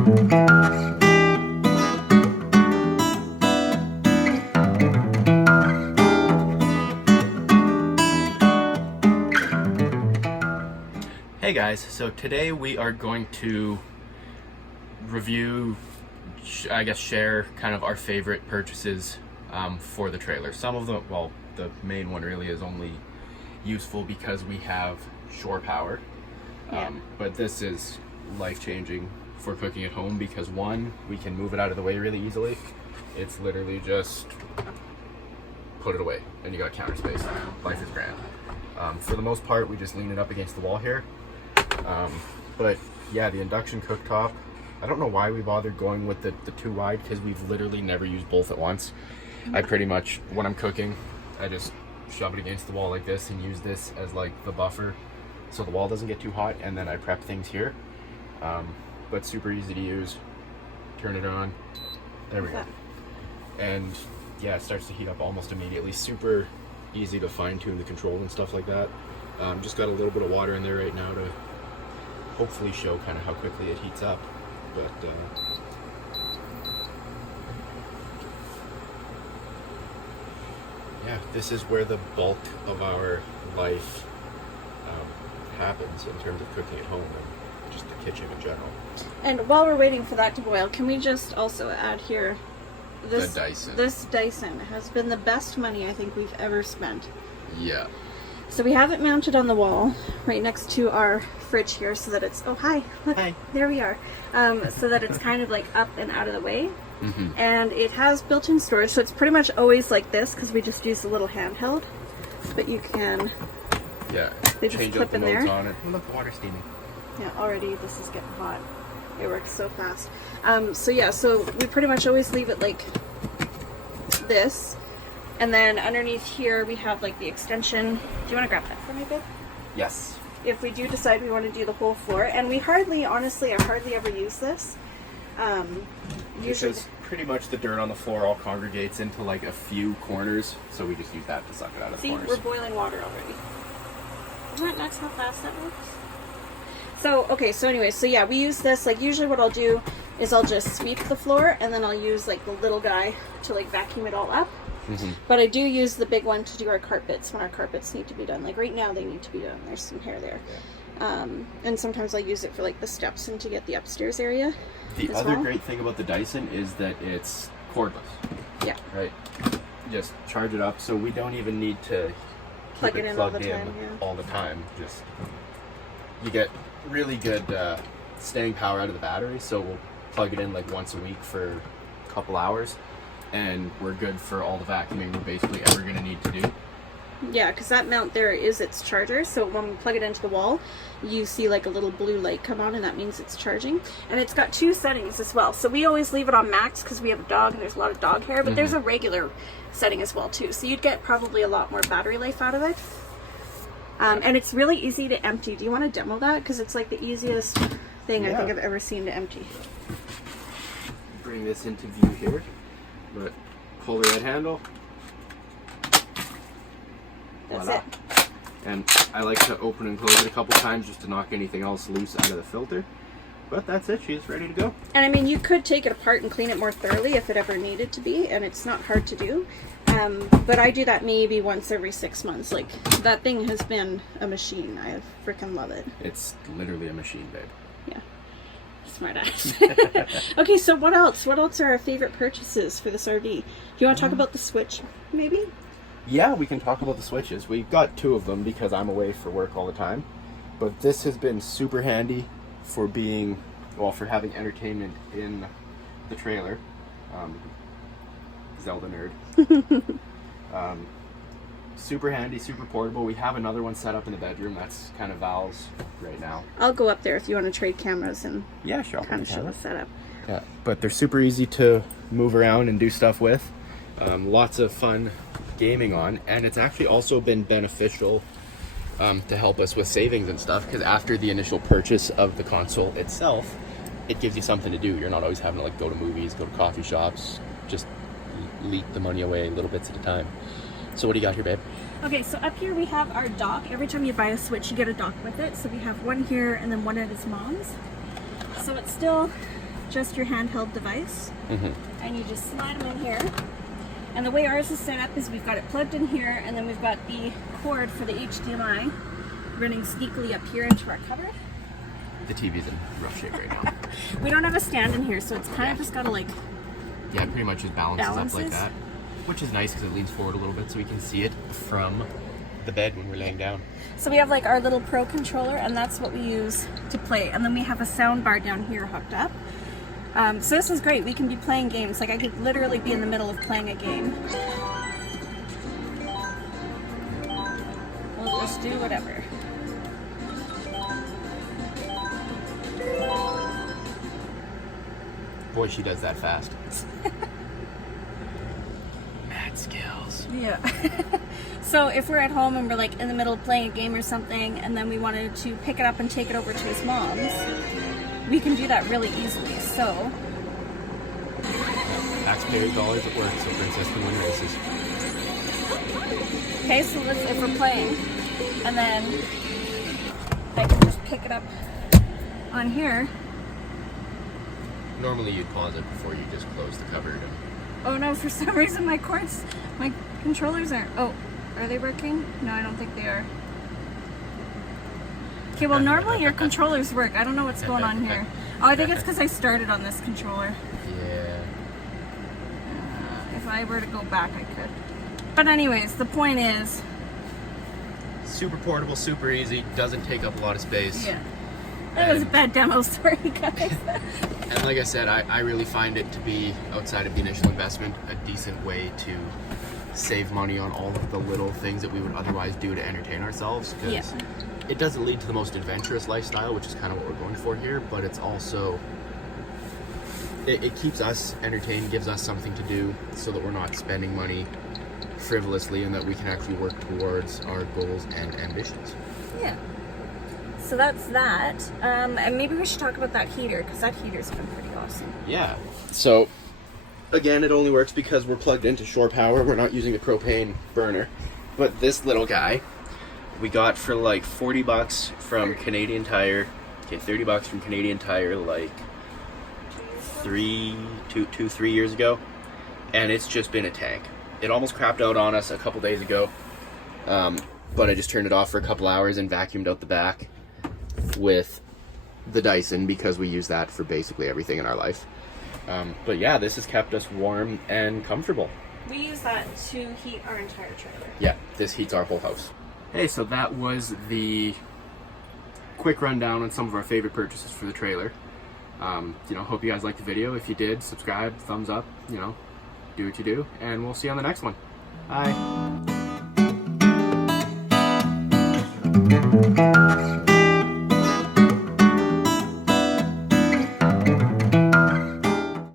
Hey guys, so today we are going to review, I guess share kind of our favorite purchases for the trailer. Some of them, well, the main one really is only useful because we have shore power. But this is life-changing for cooking at home because one, we can move it out of the way really easily. It's literally just put it away and you got counter space. Life is grand. For the most part, we just lean it up against the wall here. But yeah, the induction cooktop, I don't know why we bothered going with the too wide because we've literally never used both at once. I pretty much, when I'm cooking, I just shove it against the wall like this and use this as like the buffer so the wall doesn't get too hot, and then I prep things here. But super easy to use. Turn it on. There we go. And yeah, it starts to heat up almost immediately. Super easy to fine tune the control and stuff like that. Just got a little bit of water in there right now to hopefully show kind of how quickly it heats up. But yeah, this is where the bulk of our life happens in terms of cooking at home and just the kitchen in general. And while we're waiting for that to boil, can we just also add here The Dyson. This Dyson has been the best money I think we've ever spent. Yeah. So we have it mounted on the wall right next to our fridge here so that it's, oh hi, look, Hi. There we are. So that it's kind of like up and out of the way. Mm-hmm. And it has built-in storage, so it's pretty much always like this because we just use a little handheld. But you can, Yeah. they just Change clip up the in modes there. on it. Oh, look, the water's steaming. Yeah, already this is getting hot. It works so fast. So yeah, so we pretty much always leave it like this. And then underneath here we have like the extension. Do you want to grab that for me, babe? Yes. If we do decide we want to do the whole floor. And we hardly, honestly, I hardly ever use this. Usually, Because pretty much the dirt on the floor all congregates into like a few corners, so we just use that to suck it out of the see, corners. we're boiling water already. Isn't that nuts how fast that works? So, okay, so anyway, so yeah, we use this, like usually what I'll do is I'll just sweep the floor and then I'll use like the little guy to like vacuum it all up. Mm-hmm. But I do use the big one to do our carpets when our carpets need to be done. Like right now they need to be done. There's some hair there. Yeah. And sometimes I'll use it for like the steps and to get the upstairs area. The other great thing about the Dyson is that it's cordless. Yeah. Right. Just charge it up, so we don't even need to Plug keep it it in plugged all the time, yeah. all the time. Just you get really good staying power out of the battery, so we'll plug it in like once a week for a couple hours, and we're good for all the vacuuming we're basically ever going to need to do. Yeah, because that mount there is its charger, so when we plug it into the wall, you see like a little blue light come on, and that means it's charging. And it's got two settings as well. So we always leave it on max because we have a dog and there's a lot of dog hair, but there's a regular setting as well too. So you'd get probably a lot more battery life out of it. And it's really easy to empty. Do you want to demo that? Because it's like the easiest thing I think I've ever seen to empty. Bring this into view here, but pull the red handle. That's Voila. it. And I like to open and close it a couple times just to knock anything else loose out of the filter. But that's it, she's ready to go. And I mean, you could take it apart and clean it more thoroughly if it ever needed to be, and it's not hard to do. But I do that maybe once every 6 months. Like, that thing has been a machine. I freaking love it. It's literally a machine, babe. Yeah. Smart ass. Okay, so what else? What else are our favorite purchases for this RV? Do you want to talk about the Switch, maybe? Yeah, we can talk about the switches. We've got two of them because I'm away for work all the time. But this has been super handy for being, well, for having entertainment in the trailer. Zelda nerd. Super handy, super portable. We have another one set up in the bedroom. That's kind of Val's right now. I'll go up there if you want to trade cameras and Yeah, sure. kind of show the setup. Yeah, but they're super easy to move around and do stuff with. Lots of fun gaming on, and it's actually also been beneficial to help us with savings and stuff, because after the initial purchase of the console itself, it gives you something to do. You're not always having to like go to movies, go to coffee shops, just leak the money away little bits at a time. So what do you got here, babe? Okay, so up here we have our dock. Every time you buy a Switch, you get a dock with it. So we have one here and then one at his mom's. So it's still just your handheld device. And you just slide them in here. And the way ours is set up is we've got it plugged in here, and then we've got the cord for the HDMI running sneakily up here into our cupboard. The TV's in rough shape right now. We don't have a stand in here, so it's kind of just got to like... Yeah, pretty much just balances up like that. Which is nice because it leans forward a little bit so we can see it from the bed when we're laying down. So we have like our little Pro controller, and that's what we use to play. And then we have a sound bar down here hooked up. So this is great. We can be playing games. Like I could literally be in the middle of playing a game. We'll just do whatever. Boy, she does that fast. Mad skills. Yeah. So if we're at home and we're like in the middle of playing a game or something, and then we wanted to pick it up and take it over to his mom's, we can do that really easily. So Taxpayer dollars at work, so Princess can win races. okay, so let's, if we're playing, and then I can just pick it up on here. Normally you'd pause it before you just close the cupboard. And... Oh no, for some reason my cords, my controllers aren't. Oh, are they working? No, I don't think they are. Okay, well normally your controllers work. I don't know what's going on here. Oh, I think it's because I started on this controller. Yeah. If I were to go back, I could. But anyways, the point is... Super portable, super easy, doesn't take up a lot of space. Yeah. That was a bad demo, sorry guys. And like I said, I really find it to be, outside of the initial investment, a decent way to save money on all of the little things that we would otherwise do to entertain ourselves. Because it doesn't lead to the most adventurous lifestyle, which is kind of what we're going for here, but it's also... It keeps us entertained, gives us something to do so that we're not spending money frivolously and that we can actually work towards our goals and ambitions. Yeah. So that's that. And maybe we should talk about that heater, because that heater's been pretty awesome. Yeah. So, again, it only works because we're plugged into shore power. We're not using a propane burner. But this little guy, we got for like 40 bucks from Canadian Tire. Okay, 30 bucks from Canadian Tire like 3 years ago. And it's just been a tank. It almost crapped out on us a couple days ago. But I just turned it off for a couple hours and vacuumed out the back with the Dyson, because we use that for basically everything in our life. But yeah, this has kept us warm and comfortable. We use that to heat our entire trailer. Yeah, this heats our whole house. Hey, so that was the quick rundown on some of our favorite purchases for the trailer. Hope you guys liked the video. If you did, subscribe, thumbs up, do what you do, and we'll see you on the next one. Bye.